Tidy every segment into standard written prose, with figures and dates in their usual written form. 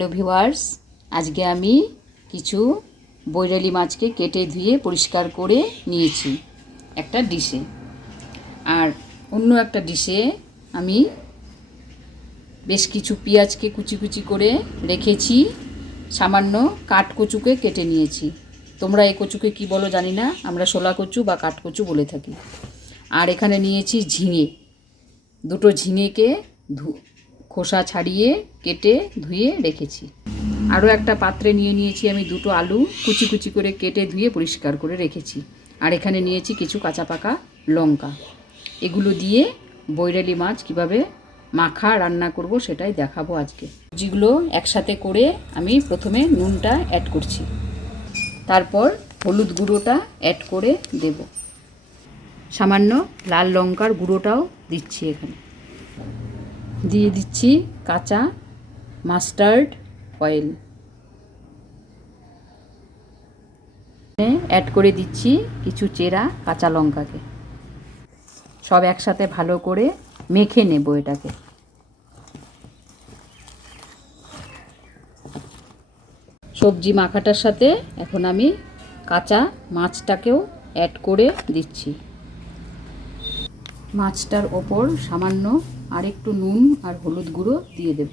Hello viewers, আজকে আমি কিছু বৈরালি মাছকে কেটে ধুয়ে পরিষ্কার করে নিয়েছি একটা ডিশে। আর অন্য একটা ডিশে আমি বেশ কিছু পেঁয়াজকে কুচি কুচি করে রেখেছি, সামান্য কাঠকচুকে কেটে নিয়েছি। তোমরা এই কচুকে কি বলো জানি না, আমরা শোলা কচু বা কাঠকচু বলে থাকি। আর এখানে নিয়েছি ঝিঙে, দুটো ঝিঙেকে খোসা ছাড়িয়ে কেটে ধুয়ে রেখেছি। আরও একটা পাত্রে নিয়েছি আমি দুটো আলু কুচি কুচি করে কেটে ধুয়ে পরিষ্কার করে রেখেছি। আর এখানে নিয়েছি কিছু কাঁচা পাকা লঙ্কা। এগুলো দিয়ে বৈরালি মাছ কীভাবে মাখা রান্না করব সেটাই দেখাবো আজকে। সবজিগুলো একসাথে করে আমি প্রথমে নুনটা অ্যাড করছি, তারপর হলুদ গুঁড়োটা অ্যাড করে দেব, সামান্য লাল লঙ্কার গুঁড়োটাও দিচ্ছি। এখানে দিয়ে দিচ্ছি কাঁচা মাস্টার্ড অয়েল, অ্যাড করে দিচ্ছি কিছু চেরা কাঁচা লঙ্কাকে। সব একসাথে ভালো করে মেখে নেব এটাকে। সবজি মাখাটার সাথে এখন আমি কাঁচা মাছটাকেও অ্যাড করে দিচ্ছি। মাছটার ওপর সামান্য আরেকটু নুন আর হলুদ গুঁড়ো দিয়ে দেব,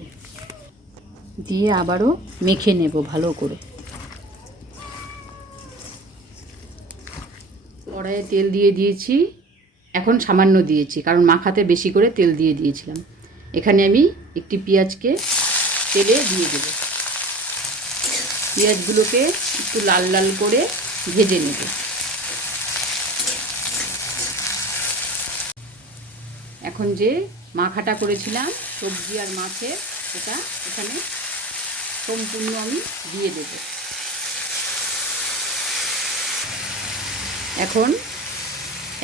দিয়ে আবারও মেখে নেব ভালো করে। কড়াইয়ে তেল দিয়ে দিয়েছি, এখন সামান্য দিয়েছি কারণ মাখাতে বেশি করে তেল দিয়ে দিয়েছিলাম। এখানে আমি একটি পেঁয়াজকে তেলে দিয়ে দেব। পেঁয়াজগুলোকে একটু লাল লাল করে ভেজে নেব। এখন যে মাখাটা করেছিলাম সবজি আর মাছের, সেটা এখানে সম্পূর্ণ আমি দিয়ে দেব। এখন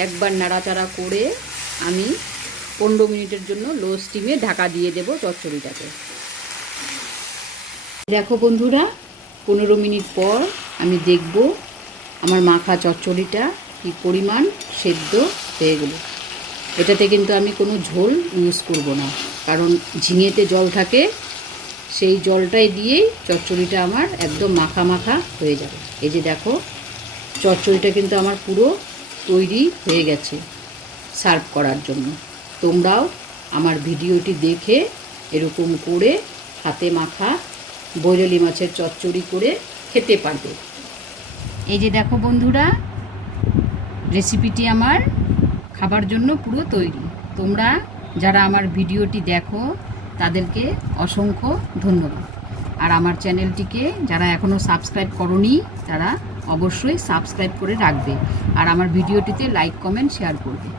একবার নাড়াচাড়া করে আমি 15 মিনিটের জন্য লো স্টিমে ঢাকা দিয়ে দেব চচ্চড়িটাকে। দেখো বন্ধুরা, 15 মিনিট পর আমি দেখব আমার মাখা চচ্চড়িটা কী পরিমাণ সেদ্ধ হয়ে গেল। এটাতে কিন্তু আমি কোনো ঝোল ইউজ করব না, কারণ ঝিঙেতে জল থাকে, সেই জলটাই দিয়েই চচ্চড়িটা আমার একদম মাখা মাখা হয়ে যাবে। এই যে দেখো, চচ্চড়িটা কিন্তু আমার পুরো তৈরি হয়ে গেছে সার্ভ করার জন্য। তোমরাও আমার ভিডিওটি দেখে এরকম করে হাতে মাখা বৈরালি মাছের চচ্চড়ি করে খেতে পারবে। এই যে দেখো বন্ধুরা, রেসিপিটি আমার খাবার জন্য পুরো তৈরি। তোমরা যারা আমার ভিডিওটি দেখো তাদেরকে অসংখ্য ধন্যবাদ। আর আমার চ্যানেলটিকে যারা এখনও সাবস্ক্রাইব করোনি তারা অবশ্যই সাবস্ক্রাইব করে রাখবে, আর আমার ভিডিওটিতে লাইক কমেন্ট শেয়ার করবে।